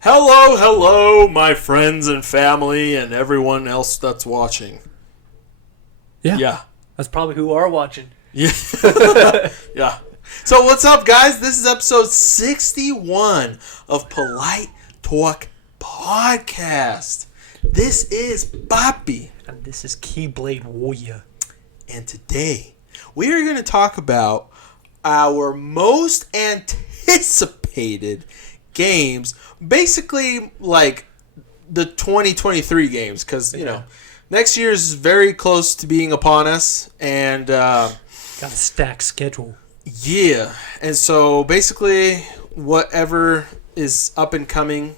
Hello, hello, my friends and family and everyone else that's watching. Yeah. That's probably who are watching. Yeah. Yeah. So what's up, guys? This is episode 61 of Polite Talk Podcast. This is Boppy. And this is Keyblade Warrior. And today, we are going to talk about our most anticipated games. Basically, like the 2023 games. Because, you know, next year is very close to being upon us. And, got a stacked schedule. yeah. And so, basically, whatever is up and coming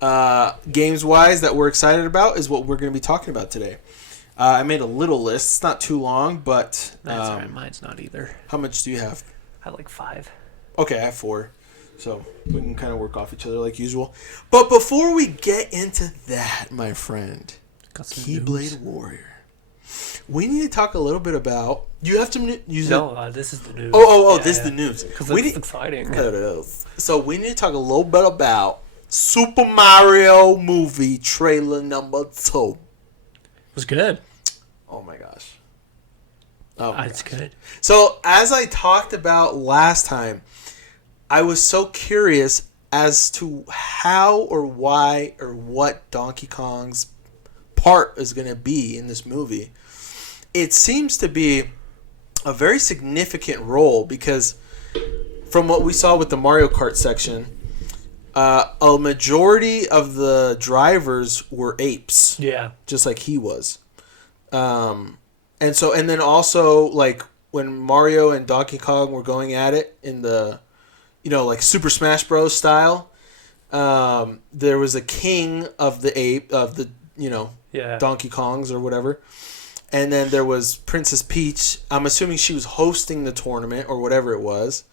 games-wise that we're excited about is what we're going to be talking about today. I made a little list. It's not too long, but... That's all right. Mine's not either. How much do you have? I have like 5. Okay, I have 4. So we can kind of work off each other like usual. But before we get into that, my friend, Keyblade Warrior, we need to talk a little bit about... You have to use it? No, this is the news. This is the news. Because it's exciting. It is. So we need to talk a little bit about Super Mario movie trailer number 2. It was good. Oh my gosh. Oh my It's gosh. good. So as I talked about last time, I was so curious as to how or why or what Donkey Kong's part is going to be in this movie. It seems to be a very significant role because from what we saw with the Mario Kart section, a majority of the drivers were apes. Yeah. Just like he was. And then also, like, when Mario and Donkey Kong were going at it in the, like Super Smash Bros. Style, there was a king of the ape, of the, Donkey Kongs or whatever. And then there was Princess Peach. I'm assuming she was hosting the tournament or whatever it was,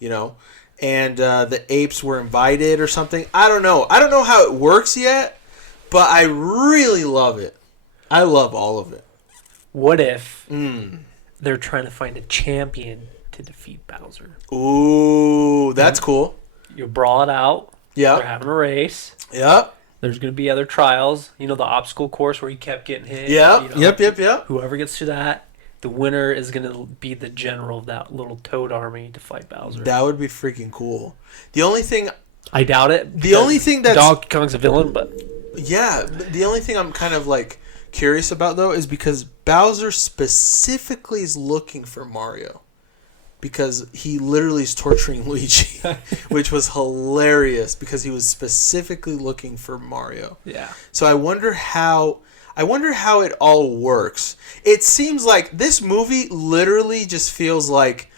and the apes were invited or something. I don't know. I don't know how it works yet, but I really love it. I love all of it. What if they're trying to find a champion to defeat Bowser? Ooh, that's cool. You brawl it out. Yeah. They're having a race. Yep. There's going to be other trials. The obstacle course where you kept getting hit. Yeah. Yep. Whoever gets to that, the winner is going to be the general of that little Toad army to fight Bowser. That would be freaking cool. The only thing... I doubt it. The only thing that's... Donkey Kong's a villain, but... Yeah. The only thing I'm kind of, curious about, though, is because Bowser specifically is looking for Mario. Because he literally is torturing Luigi, which was hilarious because he was specifically looking for Mario. Yeah. So I wonder how it all works. It seems like this movie literally just feels like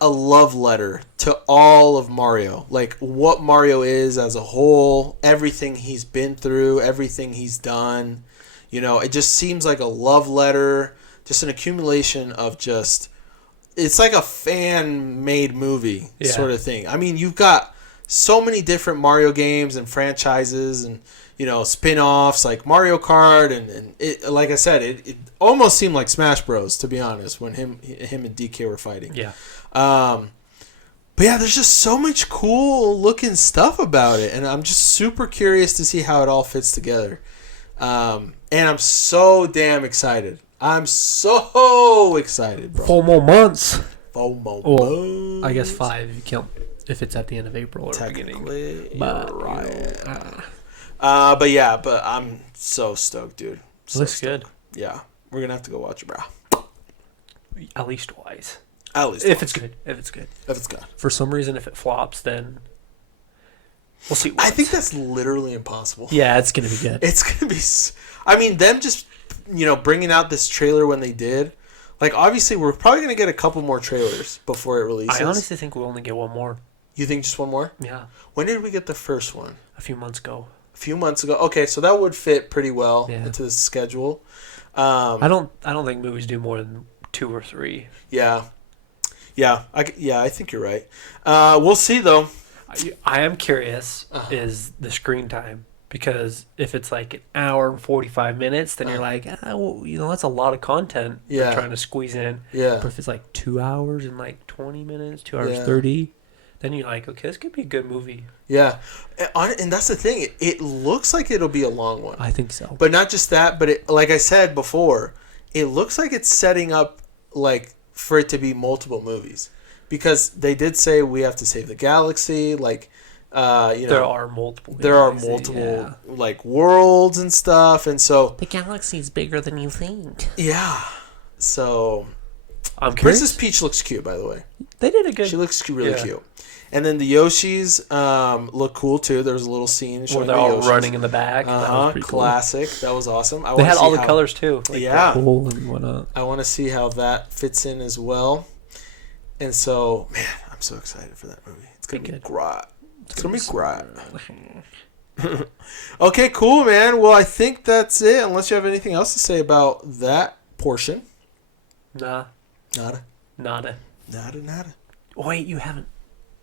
a love letter to all of Mario. Like what Mario is as a whole, everything he's been through, everything he's done. It just seems like a love letter, just an accumulation of just... It's like a fan-made movie sort of thing. I mean, you've got so many different Mario games and franchises and, spin-offs like Mario Kart. And it, like I said, it almost seemed like Smash Bros, to be honest, when him and DK were fighting. Yeah. But yeah, there's just so much cool-looking stuff about it. And I'm just super curious to see how it all fits together. And I'm so damn excited. I'm so excited, bro. 4 more months. 4 more months. I guess 5 if you count if it's at the end of April or beginning. But right. But I'm so stoked, dude. So looks stoked. good. Yeah, we're gonna have to go watch it, bro. At least twice. At least if twice. It's good. If it's good. For some reason, if it flops, then we'll see. I think that's literally impossible. Yeah, it's gonna be good. It's gonna be. I mean, them just bringing out this trailer when they did. Like, obviously, we're probably gonna get a couple more trailers before it releases. I honestly think we'll only get one more. You think just one more? Yeah. When did we get the first one? A few months ago. Okay, so that would fit pretty well into the schedule. I don't think movies do more than 2 or 3. Yeah. I think you're right. We'll see though. I am curious is the screen time, because if it's like an hour and 45 minutes, then you're like, that's a lot of content they're trying to squeeze in. Yeah. But if it's like 2 hours and like 20 minutes, 2 hours 30, then you're like, okay, this could be a good movie. Yeah, and that's the thing. It looks like it'll be a long one. I think so. But not just that, but like I said before, it looks like it's setting up like for it to be multiple movies, because they did say we have to save the galaxy. Like, there are multiple. Like worlds and stuff, and so the galaxy's bigger than you think. Yeah, so I'm curious. Princess Peach looks cute, by the way. They did a good. She looks really cute. And then the Yoshis look cool too. There was a little scene where they're all running in the back. Classic. Cool. That was awesome. They had all the colors too. Like cool and whatnot. I want to see how that fits in as well. And so, man, I'm so excited for that movie. It's gonna be great. It's gonna be great. Okay, cool, man. Well, I think that's it. Unless you have anything else to say about that portion. Nah. Nada. Wait, you haven't.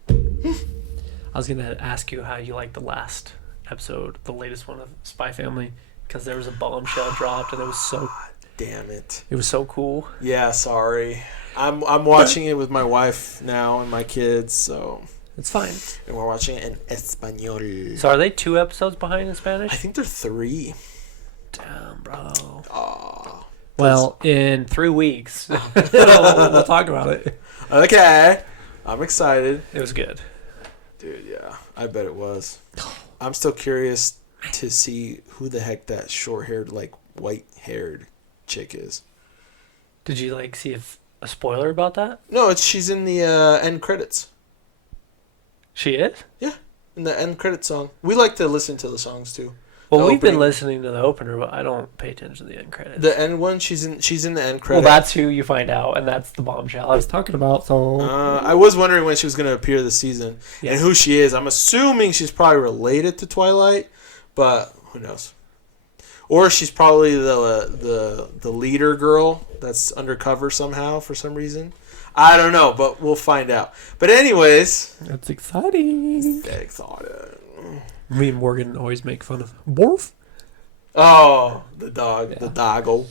I was going to ask you how you liked the last episode, the latest one of Spy Family, because there was a bombshell dropped and it was so... Damn it. It was so cool. Yeah, sorry. I'm watching it with my wife now and my kids, so... It's fine. And we're watching it in Espanol. So are they 2 episodes behind in Spanish? I think they're 3. Damn, bro. Aww. Well, in 3 weeks, we'll talk about it. Okay. I'm excited. It was good. Dude, yeah. I bet it was. I'm still curious to see who the heck that short-haired, like, white-haired chick is. Did you, like, see a spoiler about that? No, she's in the end credits. She is? Yeah, in the end credit song. We like to listen to the songs, too. Well, we've been listening to the opener, but I don't pay attention to the end credits. The end one, she's in the end credits. Well, that's who you find out, and that's the bombshell I was talking about. So I was wondering when she was going to appear this season and who she is. I'm assuming she's probably related to Twilight, but who knows? Or she's probably the leader girl that's undercover somehow for some reason. I don't know, but we'll find out. But anyways, that's exciting. Very exciting. Me and Morgan always make fun of Borf. Oh, the dog, the doggo.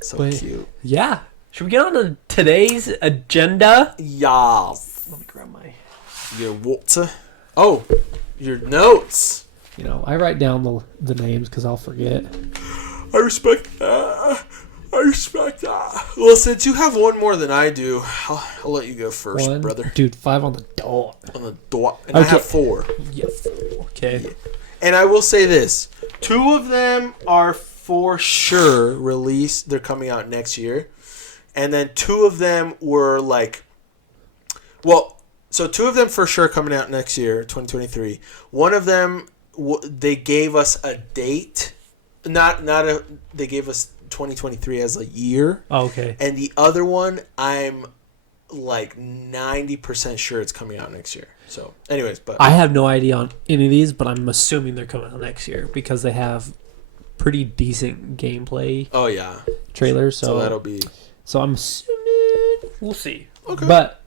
So cute. Yeah. Should we get on to today's agenda? Yes. Let me grab your water. Oh, your notes. You know, I write down the names because I'll forget. I respect that. Well, since you have one more than I do, I'll let you go first, brother. Dude, 5 on the dot. On the dot. And I have 4. Yeah, 4. Okay. Yeah. And I will say this. 2 of them are for sure released. They're coming out next year. And then 2 of them were like... Well, so 2 of them for sure coming out next year, 2023. One of them, they gave us a date. They gave us 2023 as a year. Oh, okay. And the other one, I'm like 90% sure it's coming out next year. So, anyways, but I have no idea on any of these, but I'm assuming they're coming out next year because they have pretty decent gameplay. Oh yeah, trailers. So that'll be. So I'm assuming we'll see. Okay. But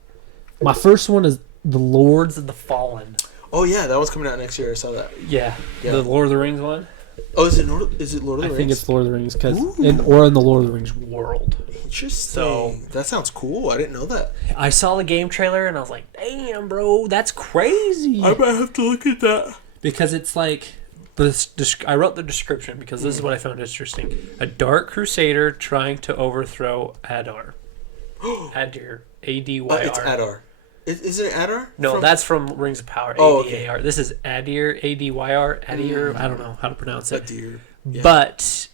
my first one is The Lords of the Fallen. Oh yeah, that one's coming out next year. I saw that. Yeah. The Lord of the Rings one. Oh, is it Lord of the Rings? I think it's Lord of the Rings or in the Lord of the Rings world. Interesting. So that sounds cool. I didn't know that. I saw the game trailer and I was like, "Damn, bro, that's crazy." I might have to look at that because it's like I wrote the description because this is what I found interesting: a dark crusader trying to overthrow Adar. Adir, A-D-Y-R. It's Adar. Is it Adar? No, that's from Rings of Power. A-D-A-R. Okay. This is Adir, A-D-Y-R. Adir. I don't know how to pronounce it. Adir. Yeah. But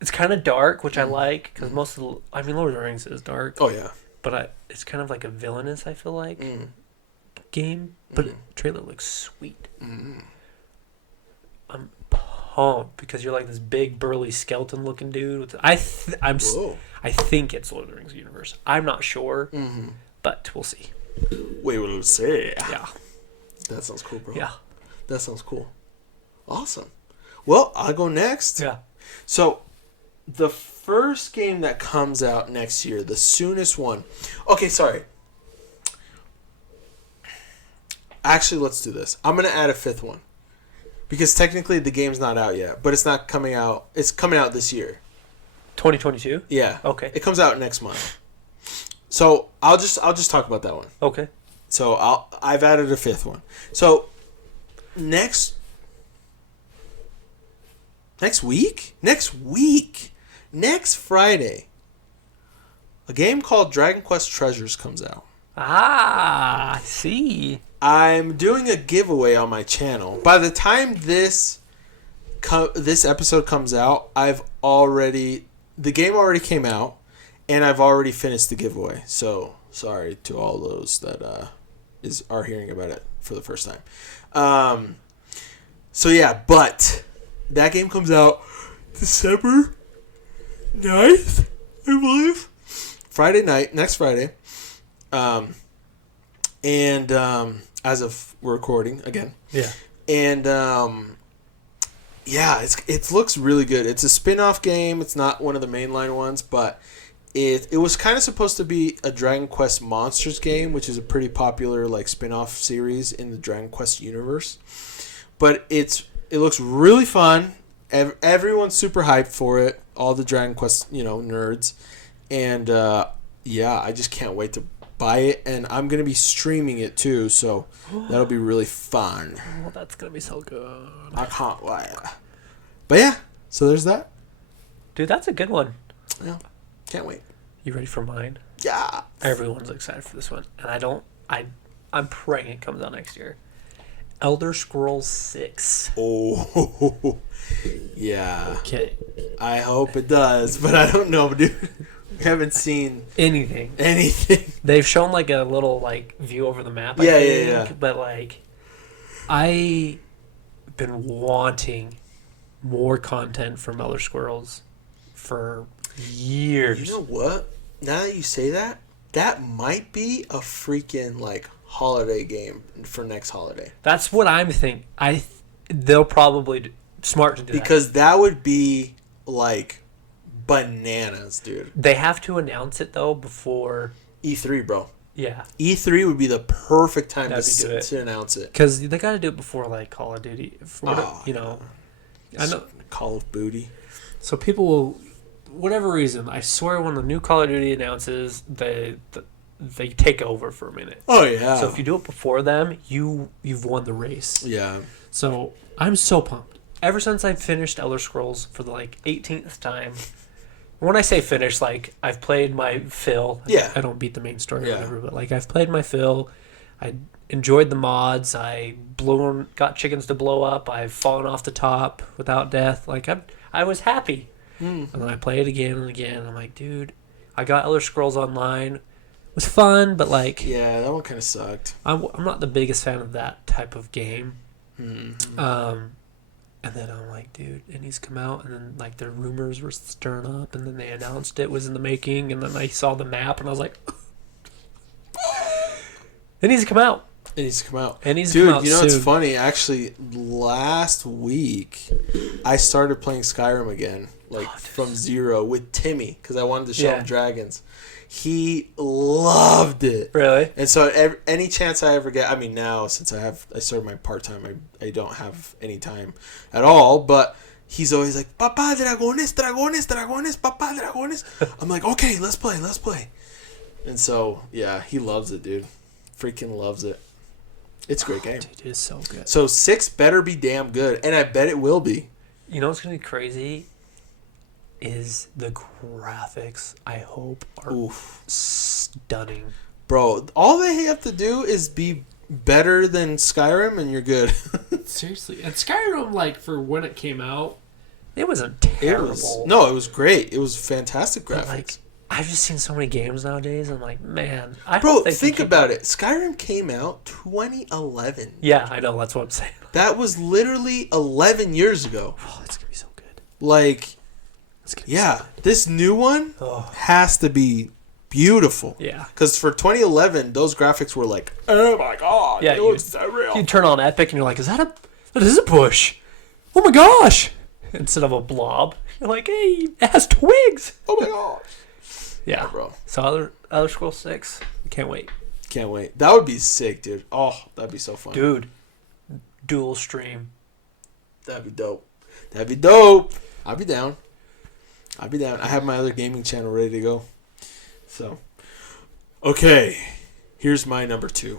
it's kind of dark, which I like because most of Lord of the Rings is dark. Oh yeah. But it's kind of like a villainous, I feel like, game. But the trailer looks sweet. I'm pumped because you're like this big burly skeleton looking dude. I think it's Lord of the Rings universe. I'm not sure. But we'll see. We will see. Yeah. That sounds cool, bro. Yeah. That sounds cool. Awesome. Well, I'll go next. Yeah. So, the first game that comes out next year, the soonest one. Okay, sorry. Actually, let's do this. I'm going to add a 5th one. Because technically the game's not out yet. But it's not coming out. It's coming out this year. 2022? Yeah. Okay. It comes out next month. So I'll just talk about that one. Okay. So I've added a fifth one. So next week, next Friday, a game called Dragon Quest Treasures comes out. Ah, I see. I'm doing a giveaway on my channel. By the time this episode comes out, the game already came out, and I've already finished the giveaway. So sorry to all those that are hearing about it for the first time. So yeah, but that game comes out December 9th, I believe. Friday night, next Friday. And as of we're recording again. Yeah. And yeah, it looks really good. It's a spin-off game. It's not one of the mainline ones, but it was kind of supposed to be a Dragon Quest Monsters game, which is a pretty popular like spin-off series in the Dragon Quest universe. But it looks really fun. Everyone's super hyped for it. All the Dragon Quest, nerds. And yeah, I just can't wait to buy it, and I'm gonna be streaming it too, so that'll be really fun. Oh, that's gonna be so good. I can't wait. But yeah, so there's that. Dude, that's a good one. Yeah, can't wait. You ready for mine? Yeah. Everyone's excited for this one, and I'm praying it comes out next year. Elder Scrolls 6. Oh, yeah. Okay. I hope it does, but I don't know, dude. I haven't seen anything. They've shown like a little like view over the map. I think, yeah. But like, I've been wanting more content from Elder Scrolls for years. You know what? Now that you say that, that might be a freaking like holiday game for next holiday. That's what I'm thinking. They'll probably smart to do that because that would be like bananas, dude. They have to announce it though before E3, bro. Yeah. E3 would be the perfect time to announce it. Because they got to do it before like Call of Duty. I know. Call of Booty. So people will, whatever reason, I swear when the new Call of Duty announces, they take over for a minute. Oh yeah. So if you do it before them, you've won the race. Yeah. So I'm so pumped. Ever since I finished Elder Scrolls for the like 18th time. When I say finish, like, I've played my fill. Yeah. I don't beat the main story or whatever, but, like, I've played my fill. I enjoyed the mods. I got chickens to blow up. I've fallen off the top without death. Like, I was happy. And then I play it again and again. I'm like, dude, I got Elder Scrolls Online. It was fun, but, like... Yeah, that one kind of sucked. I'm not the biggest fan of that type of game. Mm-hmm. And then I'm like, dude, it needs to come out. And then, like, the rumors were stirring up. And then they announced it was in the making. And then I saw the map. And I was like, it needs to come out. It needs to come out. It needs to come out Dude, you know soon. what's funny? Actually, last week, I started playing Skyrim again. Like, from zero with Timmy. Because I wanted to show him dragons. He loved it. Really? And so any chance I ever get, I mean now since I started my part-time, I don't have any time at all, but he's always like, Papa, dragones, dragones, dragones, Papa, dragones. I'm like, okay, let's play. And so, yeah, he loves it, dude. Freaking loves it. It's a great game. Dude, it's so good. So 6 better be damn good, and I bet it will be. You know what's going to be crazy? Is the graphics, I hope, are stunning. Bro, all they have to do is be better than Skyrim and you're good. Seriously. And Skyrim, like, for when it came out, it wasn't terrible. It was great. It was fantastic graphics. But, like, I've just seen so many games nowadays. I'm like, man. Bro, think about it. Skyrim came out 2011. Yeah, I know. That's what I'm saying. That was literally 11 years ago. Oh, it's going to be so good. Like... Yeah, this new one has to be beautiful. Yeah. Because for 2011, those graphics were like, oh my god, yeah, it looks so real. You turn on Epic and you're like, that is a bush. Oh my gosh. Instead of a blob, you're like, hey, it has twigs. Oh my gosh. Yeah, bro. So Elder Scrolls 6, can't wait. Can't wait. That would be sick, dude. Oh, that'd be so fun. Dude, dual stream. That'd be dope. I'd be down. I have my other gaming channel ready to go. So, okay. Here's my number 2.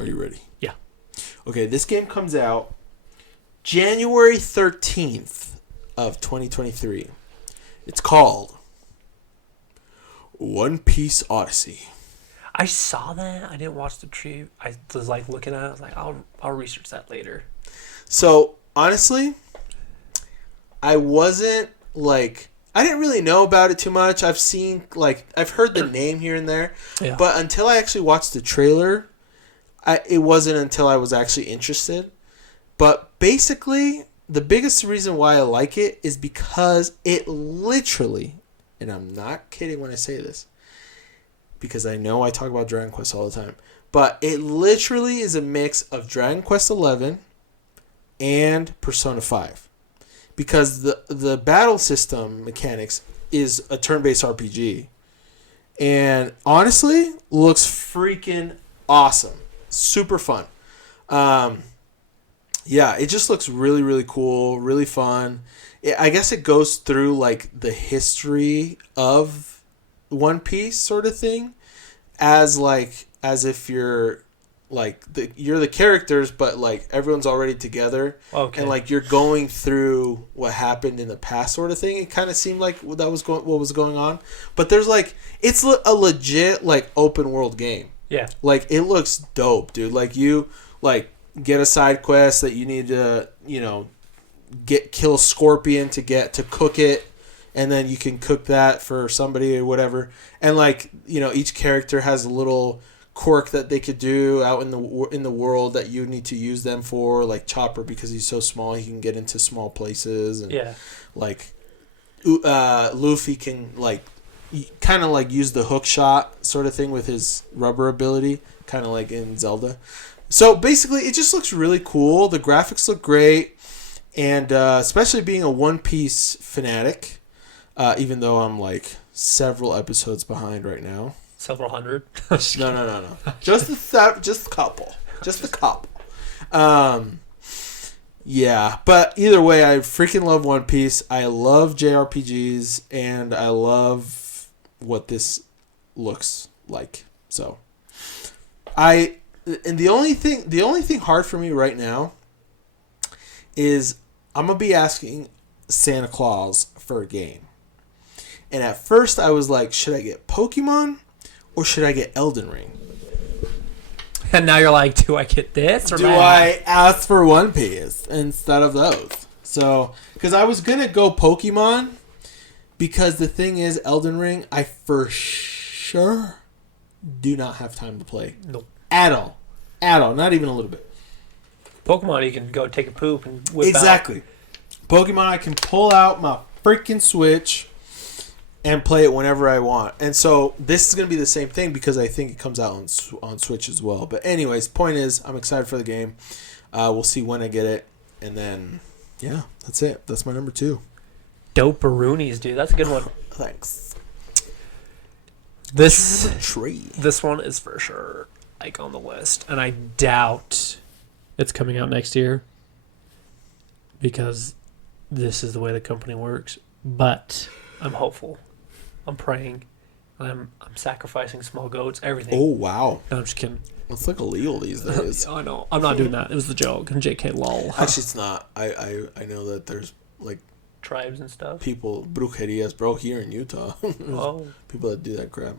Are you ready? Yeah. Okay, this game comes out January 13th of 2023. It's called One Piece Odyssey. I saw that. I didn't watch the tree. I was like looking at it. I was like, I'll research that later. So, honestly, I wasn't like... I didn't really know about it too much. I've heard the name here and there. Yeah. But until I actually watched the trailer, it wasn't until I was actually interested. But basically, the biggest reason why I like it is because it literally, and I'm not kidding when I say this, because I know I talk about Dragon Quest all the time, but it literally is a mix of Dragon Quest XI and Persona 5. Because the battle system mechanics is a turn-based RPG. And honestly, looks freaking awesome. Super fun. Yeah, it just looks really, really cool, really fun. I guess it goes through like the history of One Piece sort of thing, as if you're like you're the characters, but like everyone's already together, Okay. and like you're going through what happened in the past, sort of thing. It kind of seemed like what was going on, but there's like it's a legit like open world game. Yeah. Like it looks dope, dude. Like you get a side quest that you need to kill a scorpion to cook it, and then you can cook that for somebody or whatever. And like each character has a little quirk that they could do out in the world that you need to use them for. Like Chopper, because he's so small, he can get into small places, and like Luffy can like kind of like use the hook shot sort of thing with his rubber ability, kind of like in Zelda. So basically, it just looks really cool. The graphics look great, and especially being a One Piece fanatic, even though I'm like several episodes behind right now. Several hundred. No. Just a couple. Just a couple. Yeah, but either way, I freaking love One Piece. I love JRPGs, and I love what this looks like. So, the only thing hard for me right now is I'm gonna be asking Santa Claus for a game. And at first, I was like, should I get Pokemon or should I get Elden Ring? And now you're like, do I get this or do that? I ask for One Piece instead of those? So, because I was gonna go Pokemon, because the thing is, Elden Ring, I for sure do not have time to play. Nope. At all, not even a little bit. Pokemon, you can go take a poop and whip Exactly. out. Pokemon, I can pull out my freaking Switch and play it whenever I want. And so this is going to be the same thing, because I think it comes out on Switch as well. But anyways, point is, I'm excited for the game. We'll see when I get it. And then, yeah, that's it. That's my number 2. Dope-a-roonies, dude. That's a good one. Thanks. This one is for sure like on the list. And I doubt it's coming out next year, because this is the way the company works. But I'm hopeful. I'm praying. I'm sacrificing small goats, everything. Oh, wow. No, I'm just kidding. It's like illegal these days. I know. I'm not doing that. It was the joke. And JK lol. Actually, it's not. I know that there's like tribes and stuff. People, brujerias, bro, here in Utah. Oh. People that do that crap.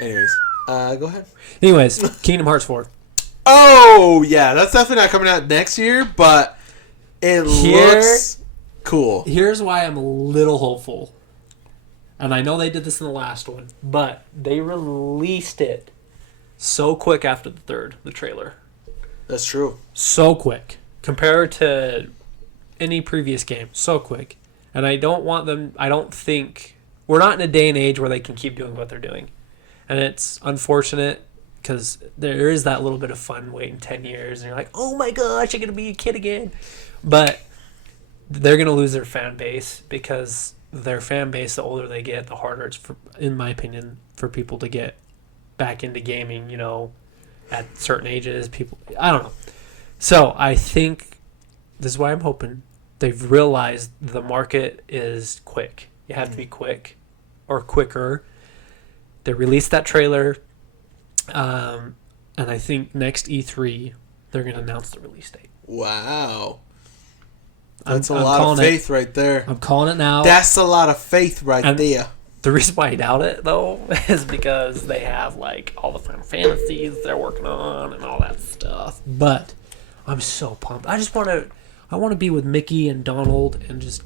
Anyways, go ahead. Anyways, Kingdom Hearts 4. Oh, yeah. That's definitely not coming out next year, but it looks cool. Here's why I'm a little hopeful. And I know they did this in the last one, but they released it so quick after the trailer. That's true. So quick. Compared to any previous game. So quick. And I don't think... We're not in a day and age where they can keep doing what they're doing. And it's unfortunate, because there is that little bit of fun waiting 10 years, and you're like, oh my gosh, you're going to be a kid again. But they're going to lose their fan base, because their fan base, the older they get, the harder it's, in my opinion, for people to get back into gaming, at certain ages. People, I don't know. So I think this is why I'm hoping they've realized the market is quick. You have to be quick or quicker. They released that trailer. and I think next E3 they're gonna announce the release date. Wow. That's I'm a lot of calling faith right there. I'm calling it now. That's a lot of faith right And there. The reason why I doubt it though is because they have like all the Final Fantasies they're working on and all that stuff. But I'm so pumped. I want to be with Mickey and Donald and just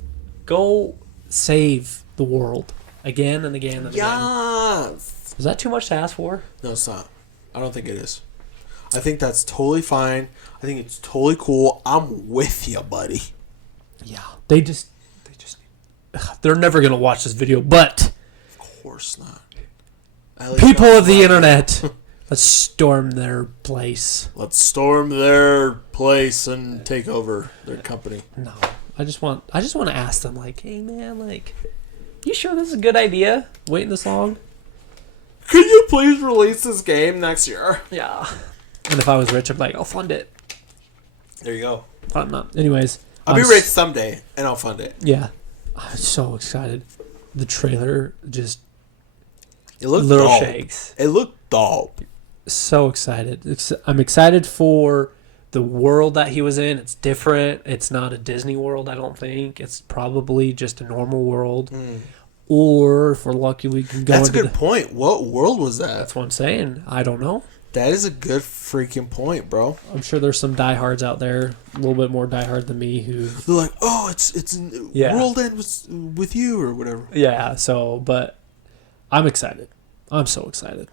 go save the world again and again and again. Yes. Is that too much to ask for? No, it's not. I don't think it is. I think that's totally fine. I think it's totally cool. I'm with you, buddy. Yeah. They're never gonna watch this video, but Of course not. people of the internet, let's storm their place. Let's storm their place and take over their company. No, I just want to ask them, like, hey man, like, you sure this is a good idea? Waiting this long? Could you please release this game next year? Yeah. And if I was rich, I'd be like, I'll fund it. There you go. But I'm not. Anyways, I'll be rich someday, and I'll fund it. Yeah, I'm so excited. The trailer just It looked little dope. shakes. It looked dope. So excited. I'm excited for the world that he was in. It's different. It's not a Disney world, I don't think. It's probably just a normal world. Or if we're lucky, we can go. That's a good point. What world was that? That's what I'm saying. I don't know. That is a good freaking point, bro. I'm sure there's some diehards out there, a little bit more diehard than me, who They're like, oh, it's world end with you or whatever. Yeah. So, but I'm excited. I'm so excited.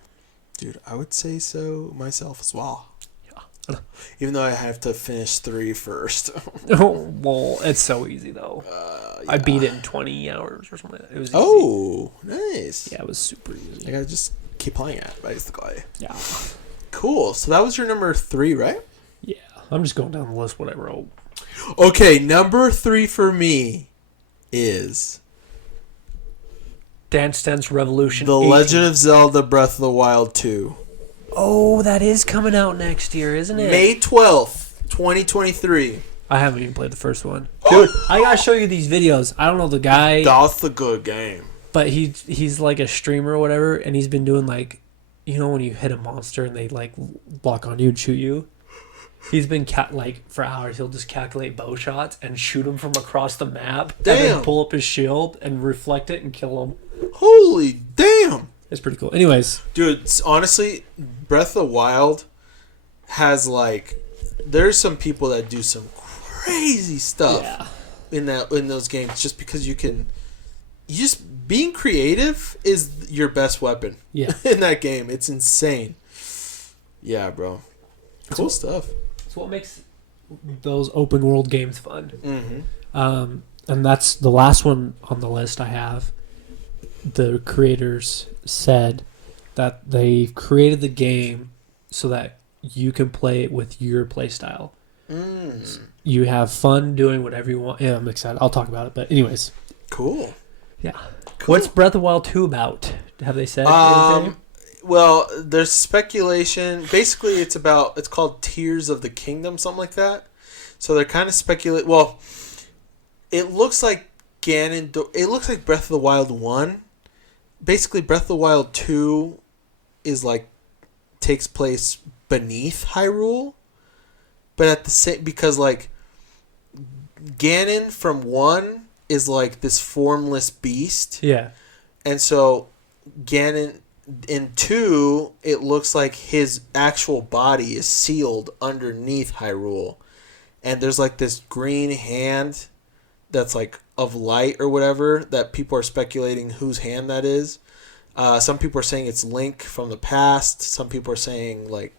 Dude, I would say so myself as well. Yeah. Even though I have to finish 3 first. Well, it's so easy though. Yeah. I beat it in 20 hours or something. It was easy. Oh, nice. Yeah, it was super easy. I gotta just keep playing it, basically. Yeah. Cool. So that was your number 3, right? Yeah. I'm just going down the list what I wrote. Okay, number 3 for me is Dance Dance Revolution. The 18. Legend of Zelda Breath of the Wild 2. Oh, that is coming out next year, isn't it? May 12th, 2023. I haven't even played the first one. Dude, I gotta show you these videos. I don't know the guy, That's a good game. but he's like a streamer or whatever, and he's been doing like, you know when you hit a monster and they like lock on you and shoot you? He's been like for hours. He'll just calculate bow shots and shoot them from across the map. Damn. And then pull up his shield and reflect it and kill him. Holy damn. It's pretty cool. Anyways, Dude, honestly, Breath of the Wild has like, there's some people that do some crazy stuff in those games just because being creative is your best weapon. Yeah. In that game. It's insane. Yeah, bro. Cool stuff. It's what makes those open world games fun. Mm-hmm. And that's the last one on the list I have. The creators said that they've created the game so that you can play it with your play style. You have fun doing whatever you want. Yeah, I'm excited. I'll talk about it. But anyways. Cool. Yeah. Cool. What's Breath of the Wild 2 about? Have they said anything? Well, there's speculation. Basically, it's called Tears of the Kingdom, something like that. So they're kind of speculating. Well, it looks like it looks like Breath of the Wild 1. Basically, Breath of the Wild 2 is like takes place beneath Hyrule, but at the same, because like Ganon from 1 is like this formless beast. Yeah. And so Ganon in 2, it looks like his actual body is sealed underneath Hyrule. And there's like this green hand that's like of light or whatever that people are speculating whose hand that is. Some people are saying it's Link from the past. Some people are saying like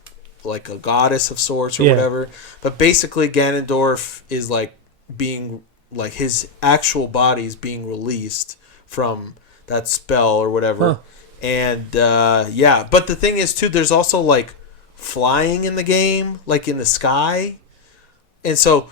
a goddess of sorts or whatever. But basically Ganondorf is like being like his actual body is being released from that spell or whatever. Huh. And but the thing is too, there's also like flying in the game, like in the sky. And so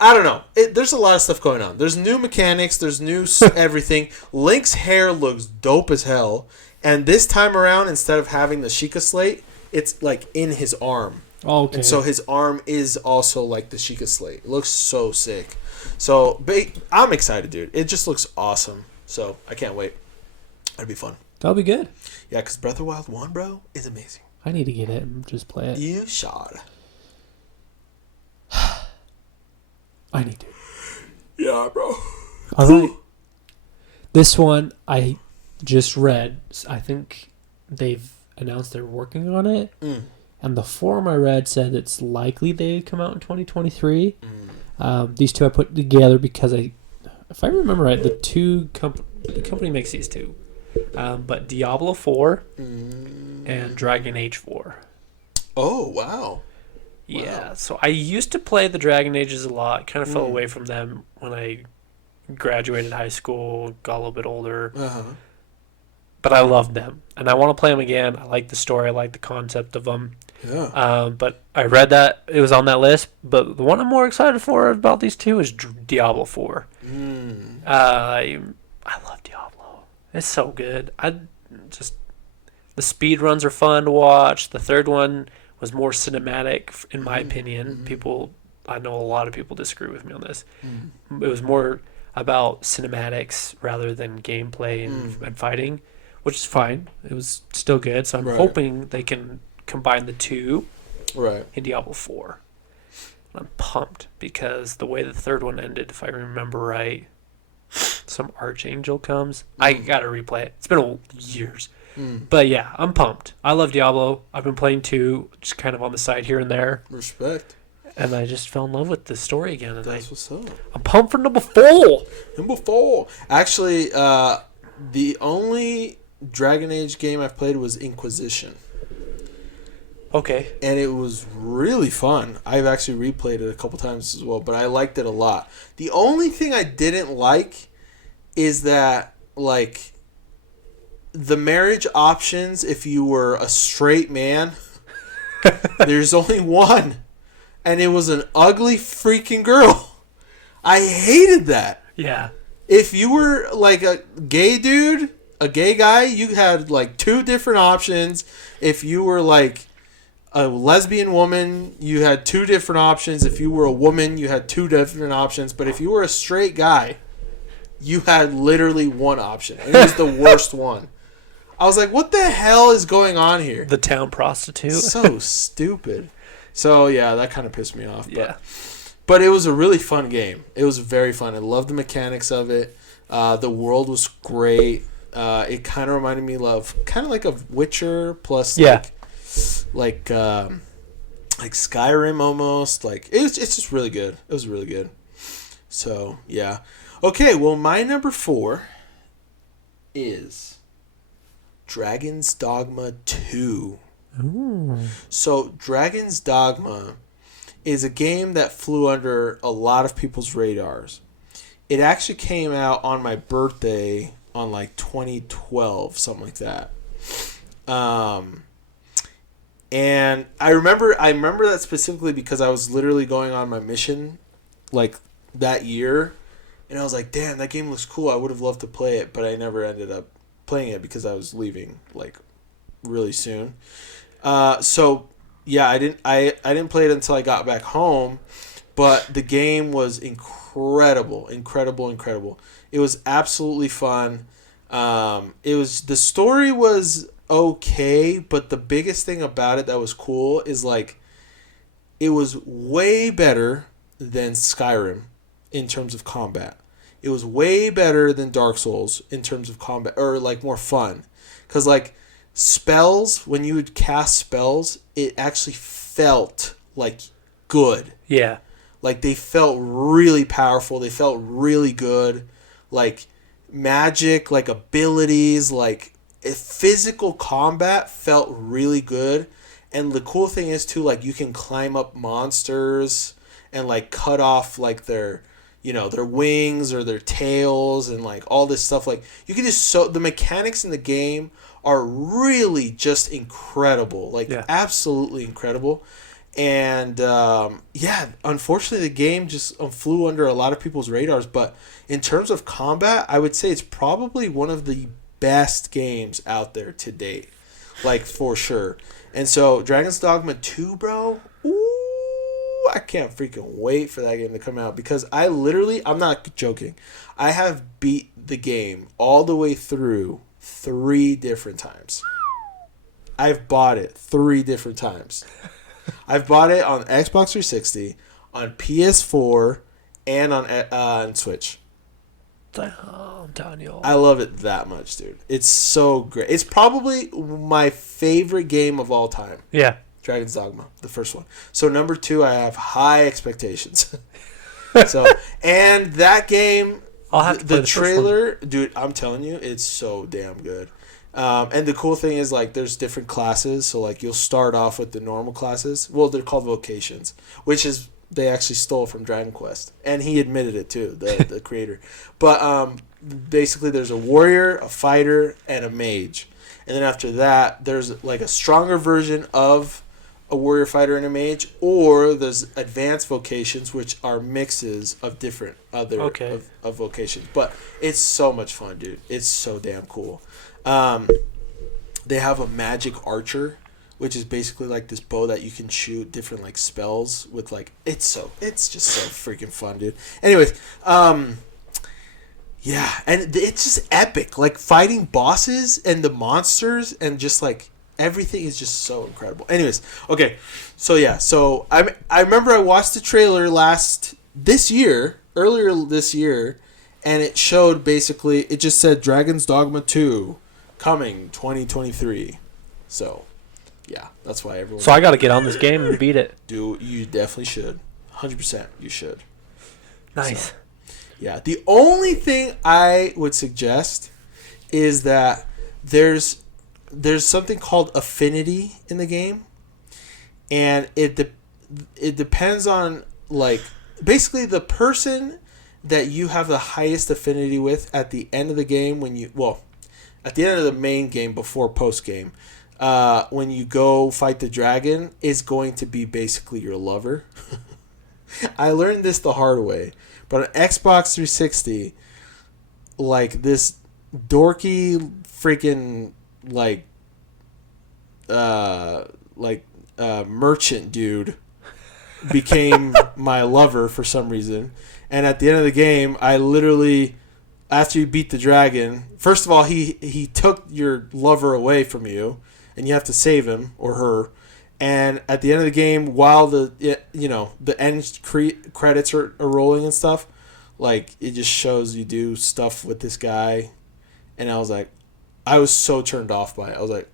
I don't know. There's a lot of stuff going on. There's new mechanics. There's new everything. Link's hair looks dope as hell. And this time around, instead of having the Sheikah Slate, it's like in his arm. Oh, okay. And so his arm is also like the Sheikah Slate. It looks so sick. So I'm excited, dude. It just looks awesome. So I can't wait. It'll be fun. That'll be good. Yeah, because Breath of the Wild 1, bro, is amazing. I need to get it and just play it. You should. I need to. Yeah, bro. All right. This one I just read. I think they've announced they're working on it. And the forum I read said it's likely they come out in 2023. These two I put together because if I remember right, the company makes these two. But Diablo 4 and Dragon Age 4. Oh, wow. Yeah, so I used to play the Dragon Ages a lot. Kind of fell away from them when I graduated high school, got a little bit older. But I loved them, and I want to play them again. I like the story. I like the concept of them. Yeah. But I read that it was on that list. But the one I'm more excited for about these two is Diablo 4. I love Diablo. It's so good. The speed runs are fun to watch. The third one was more cinematic, in my opinion. I know a lot of people disagree with me on this. It was more about cinematics rather than gameplay and fighting, which is fine. It was still good. So I'm hoping they can combine the two in Diablo 4. I'm pumped because the way the third one ended, if I remember right, some archangel comes. I gotta replay it. It's been years. But yeah, I'm pumped. I love Diablo. I've been playing 2, just kind of on the side here and there. Respect. And I just fell in love with the story again. And That's what's up. I'm pumped for number 4. Number 4. Actually, the only Dragon Age game I've played was Inquisition. Okay. And it was really fun. I've actually replayed it a couple times as well, but I liked it a lot. The only thing I didn't like is that, like, the marriage options, if you were a straight man, there's only one. And it was an ugly freaking girl. I hated that. Yeah. If you were, like, a gay dude, a gay guy, you had, like, 2 different options. If you were, like, a lesbian woman, you had 2 different options. If you were a woman, you had 2 different options. But if you were a straight guy, you had literally one option. And it was the worst one. I was like, what the hell is going on here? The town prostitute. So stupid. So, yeah, that kind of pissed me off. Yeah. But it was a really fun game. It was very fun. I loved the mechanics of it. The world was great. It kind of reminded me of kind of like a Witcher plus like Skyrim almost. Like it's just really good. It was really good. So, yeah. Okay, well, my number 4 is Dragon's Dogma 2. Ooh. So, Dragon's Dogma is a game that flew under a lot of people's radars. It actually came out on my birthday on like 2012, something like that. And I remember that specifically because I was literally going on my mission like that year, and I was like, damn, that game looks cool. I would have loved to play it, but I never ended up playing it because I was leaving like really soon. So yeah, I didn't play it until I got back home, but the game was incredible. It was absolutely fun. The story was okay, but the biggest thing about it that was cool is like it was way better than Skyrim in terms of combat. It was way better than Dark Souls in terms of combat, or like more fun, because like spells, when you would cast spells, it actually felt like good. Yeah. Like they felt really powerful. They felt really good. Like magic, like abilities, like physical combat felt really good. And the cool thing is too, like you can climb up monsters and like cut off like their wings or their tails and like all this stuff. Like you can the mechanics in the game are really just incredible. Like absolutely incredible. And unfortunately the game just flew under a lot of people's radars. But in terms of combat, I would say it's probably one of the best games out there to date. Like for sure. And so Dragon's Dogma 2, bro, ooh, I can't freaking wait for that game to come out, because I'm not joking, I have beat the game all the way through 3 different times. I've bought it 3 different times. I've bought it on Xbox 360, on PS4, and on Switch. Damn, Daniel. I love it that much, dude. It's so great. It's probably my favorite game of all time. Yeah. Dragon's Dogma, the first one. So number 2, I have high expectations. And that game, I'll have to play the trailer, dude, I'm telling you, it's so damn good. And the cool thing is, like, there's different classes. So, like, you'll start off with the normal classes. Well, they're called vocations, which is they actually stole from Dragon Quest. And he admitted it, too, the creator. But basically, there's a warrior, a fighter, and a mage. And then after that, there's, like, a stronger version of a warrior, fighter, and a mage. Or there's advanced vocations, which are mixes of different other of vocations. But it's so much fun, dude. It's so damn cool. They have a magic archer, which is basically like this bow that you can shoot different like spells with. Like it's just so freaking fun, dude. Anyways, yeah, and it's just epic. Like fighting bosses and the monsters and just like everything is just so incredible. Anyways, okay, so yeah, so I remember I watched the trailer earlier this year, and it showed basically it just said Dragon's Dogma 2. Coming 2023. So, yeah, that's why everyone. So I got to get on this game and beat it. Do you definitely should. 100% you should. Nice. So, yeah, the only thing I would suggest is that there's something called affinity in the game, and it depends on like basically the person that you have the highest affinity with at the end of the game at the end of the main game before post game, when you go fight the dragon, is going to be basically your lover. I learned this the hard way, but on Xbox 360, like this dorky freaking merchant dude became my lover for some reason, and at the end of the game, I literally. After you beat the dragon, first of all, he took your lover away from you, and you have to save him or her. And at the end of the game, while the end credits are rolling and stuff, like it just shows you do stuff with this guy, and I was so turned off by it. I was like,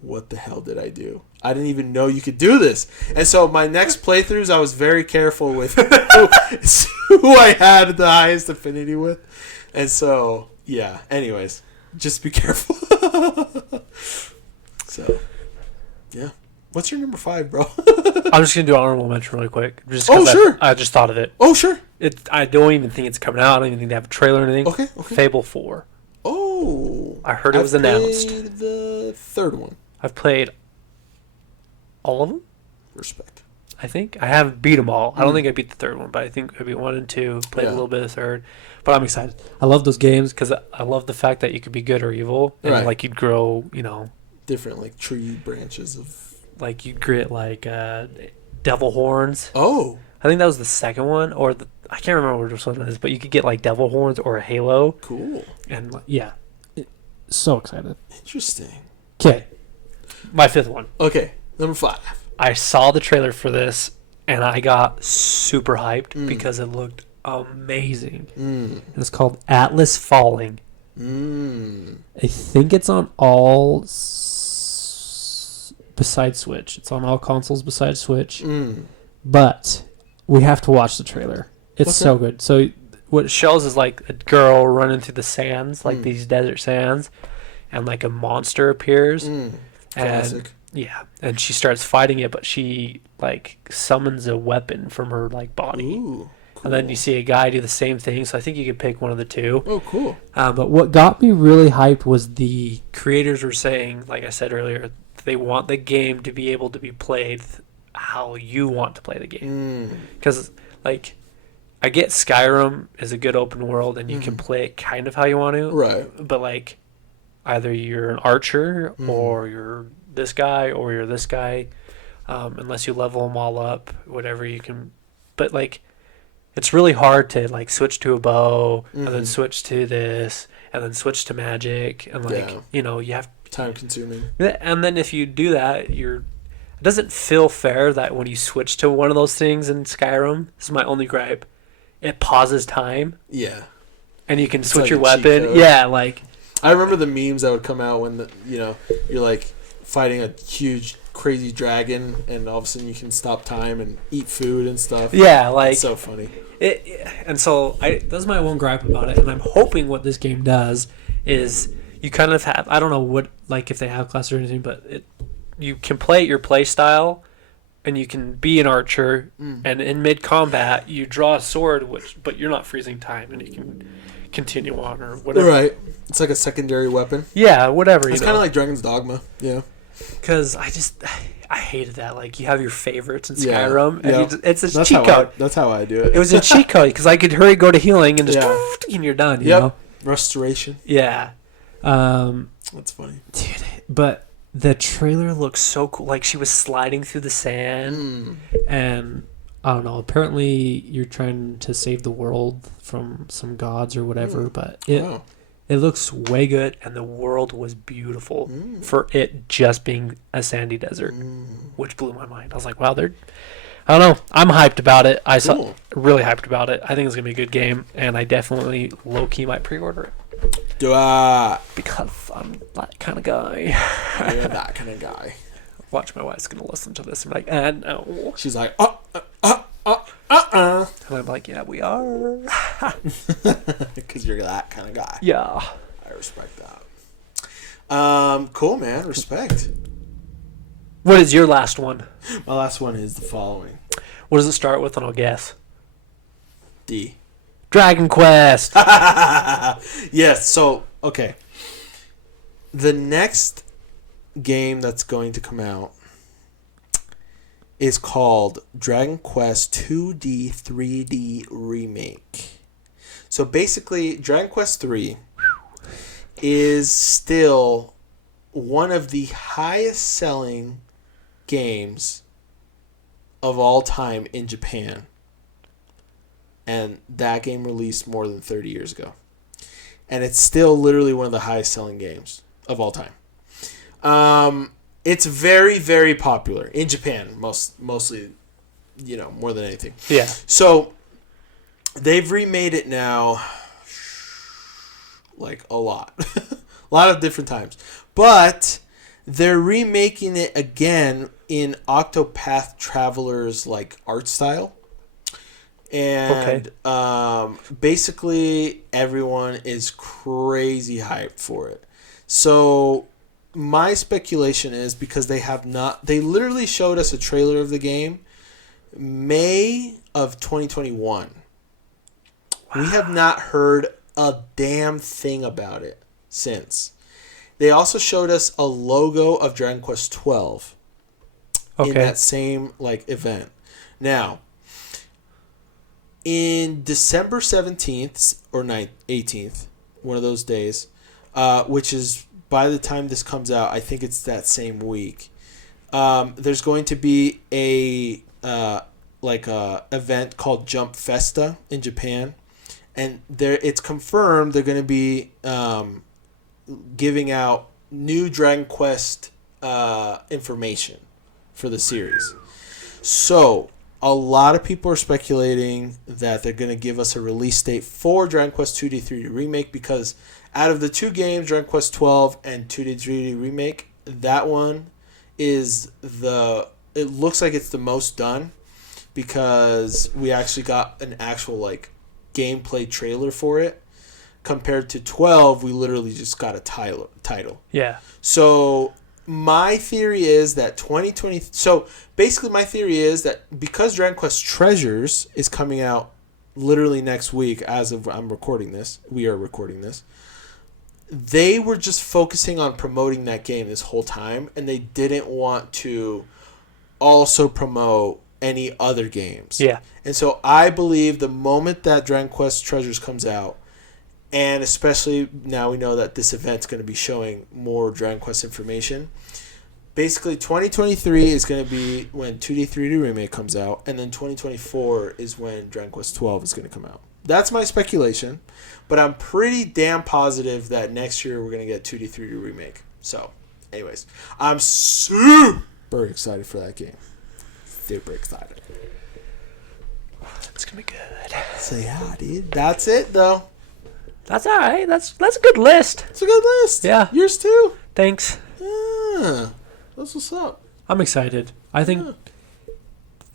what the hell did I do? I didn't even know you could do this. And so my next playthroughs, I was very careful with who I had the highest affinity with. And so, yeah, anyways, just be careful. So, yeah. What's your number 5, bro? I'm just going to do an honorable mention really quick. Just sure. I just thought of it. Oh, sure. I don't even think it's coming out. I don't even think they have a trailer or anything. Okay. Fable 4. Oh. I heard it was announced. I played the third one. I've played all of them. Respect. I think. I haven't beat them all. I don't think I beat the third one, but I think I beat 1 and 2. Played a little bit of the third. But I'm excited. I love those games because I love the fact that you could be good or evil. And like you'd grow, different like tree branches of. Like you'd get like devil horns. Oh. I think that was the second one. Or I can't remember which one it is. But you could get like devil horns or a halo. Cool. And yeah. So excited. Interesting. Okay. My 5th one. Okay. Number 5. I saw the trailer for this and I got super hyped because it looked amazing. It's called Atlas Falling. I think it's on all besides Switch. It's on all consoles besides Switch. But we have to watch the trailer. It's so good. So what it shows is like a girl running through the sands, like these desert sands, and like a monster appears. Classic. And she starts fighting it, but she like summons a weapon from her like body. Ooh. Cool. And then you see a guy do the same thing, so I think you could pick one of the two. Oh, cool. But what got me really hyped was the creators were saying, like I said earlier, they want the game to be able to be played how you want to play the game. Because, like, I get Skyrim is a good open world, and you can play it kind of how you want to. Right. But, like, either you're an archer, or you're this guy, or you're this guy. Unless you level them all up, whatever you can. But, like... It's really hard to like switch to a bow and then switch to this and then switch to magic and like you time consuming. And then if you do that, it doesn't feel fair that when you switch to one of those things in Skyrim, this is my only gripe, it pauses time. Yeah. And you can It's switch like your a cheat weapon. code. Yeah, like... I remember the memes that would come out when, you're like fighting a huge, crazy dragon, and all of a sudden you can stop time and eat food and stuff. Yeah, like... It's so funny. And so, that's my one gripe about it, and I'm hoping what this game does is you kind of have... I don't know what, like, if they have classes or anything, but you can play your play style, and you can be an archer, and in mid-combat, you draw a sword, but you're not freezing time, and you can continue on or whatever. Right. It's like a secondary weapon. Yeah, whatever. It's kind of like Dragon's Dogma. Yeah. Because I hated that. Like, you have your favorites in Skyrim, and that's a cheat code. That's how I do it. It was a cheat code because I could hurry, go to healing, and just and you're done. You know? Restoration. Yeah. That's funny, dude. But the trailer looks so cool. Like, she was sliding through the sand, and I don't know. Apparently, you're trying to save the world from some gods or whatever. But it looks way good, and the world was beautiful for it just being a sandy desert, which blew my mind. I was like, wow, I don't know. I'm hyped about it. Really hyped about it. I think it's going to be a good game, and I definitely low-key might pre-order it. Do I? Because I'm that kind of guy. You're that kind of guy. Watch, my wife's going to listen to this and be like, no. She's like, And I'm like, yeah, we are. Because you're that kind of guy. Yeah. I respect that. Cool, man. Respect. What is your last one? My last one is the following. What does it start with? And I'll guess. D. Dragon Quest. Yes. So, okay. The next game that's going to come out is called Dragon Quest 2D 3D Remake. So basically, Dragon Quest 3 is still one of the highest selling games of all time in Japan. And that game released more than 30 years ago. And it's still literally one of the highest selling games of all time. It's very, very popular in Japan, mostly, more than anything. Yeah. So they've remade it now, like a lot, a lot of different times, but they're remaking it again in Octopath Traveler's like art style. And basically everyone is crazy hyped for it. So my speculation is because they literally showed us a trailer of the game May of 2021. Wow. We have not heard a damn thing about it since. They also showed us a logo of Dragon Quest 12 in that same event. Now, in December 17th or 18th, one of those days, which is by the time this comes out, I think it's that same week. There's going to be a event called Jump Festa in Japan, and it's confirmed they're going to be giving out new Dragon Quest information for the series. So a lot of people are speculating that they're going to give us a release date for Dragon Quest 2D 3D Remake, because out of the two games, Dragon Quest 12 and 2D 3D Remake, that one is it looks like it's the most done, because we actually got an actual gameplay trailer for it. Compared to 12, we literally just got a title. Yeah. So my theory is that 2020. So basically, my theory is that because Dragon Quest Treasures is coming out literally next week, as of we are recording this. They were just focusing on promoting that game this whole time, and they didn't want to also promote any other games. Yeah. And so I believe the moment that Dragon Quest Treasures comes out, and especially now we know that this event's going to be showing more Dragon Quest information, basically 2023 is going to be when 2D 3D Remake comes out, and then 2024 is when Dragon Quest 12 is going to come out. That's my speculation, but I'm pretty damn positive that next year we're going to get 2D 3D Remake. So Anyways, I'm super excited for that game. Super excited. It's gonna be good. So yeah, dude. That's it though. That's all right. That's a good list. It's a good list. Yeah. Yours too. Thanks. Yeah. That's what's up. I'm excited. I think. Yeah.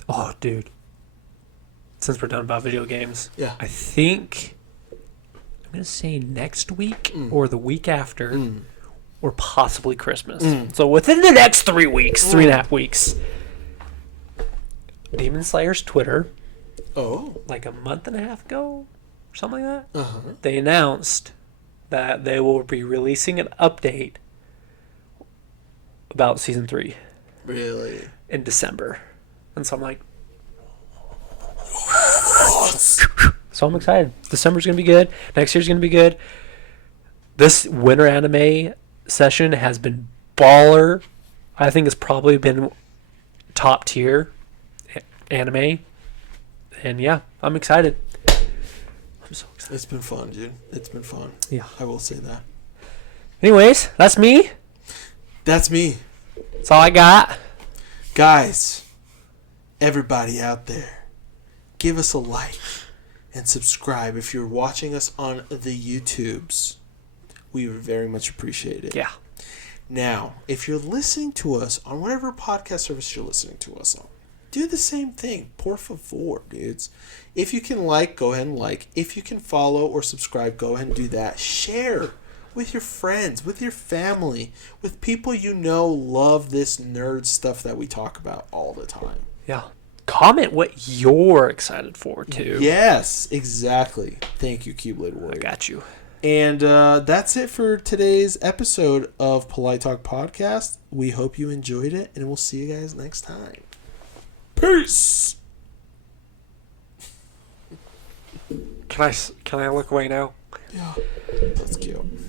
Oh, dude. Since we're done about video games, Yeah. I think I'm gonna say next week or the week after, or possibly Christmas. So within the next 3 weeks, 3.5 weeks. Demon Slayer's Twitter, Oh. like a month and a half ago, or something like that, Uh-huh. they announced that they will be releasing an update about season 3 Really? in December. And so I'm like, so I'm excited. December's going to be good. Next year's going to be good. This winter anime session has been baller. I think it's probably been top tier anime. And yeah, I'm excited. I'm so excited. It's been fun, dude. It's been fun. Yeah. I will say that. Anyways, that's me. That's me. That's all I got. Guys, everybody out there, give us a like and subscribe if you're watching us on the YouTubes. We would very much appreciate it. Yeah. Now, if you're listening to us on whatever podcast service you're listening to us on, do the same thing. Por favor, dudes. If you can like, go ahead and like. If you can follow or subscribe, go ahead and do that. Share with your friends, with your family, with people you know love this nerd stuff that we talk about all the time. Yeah. Comment what you're excited for, too. Yes, exactly. Thank you, Keyblade Warrior. I got you. And that's it for today's episode of Polite Talk Podcast. We hope you enjoyed it, and we'll see you guys next time. Peace! Can I look away now? Yeah, that's cute.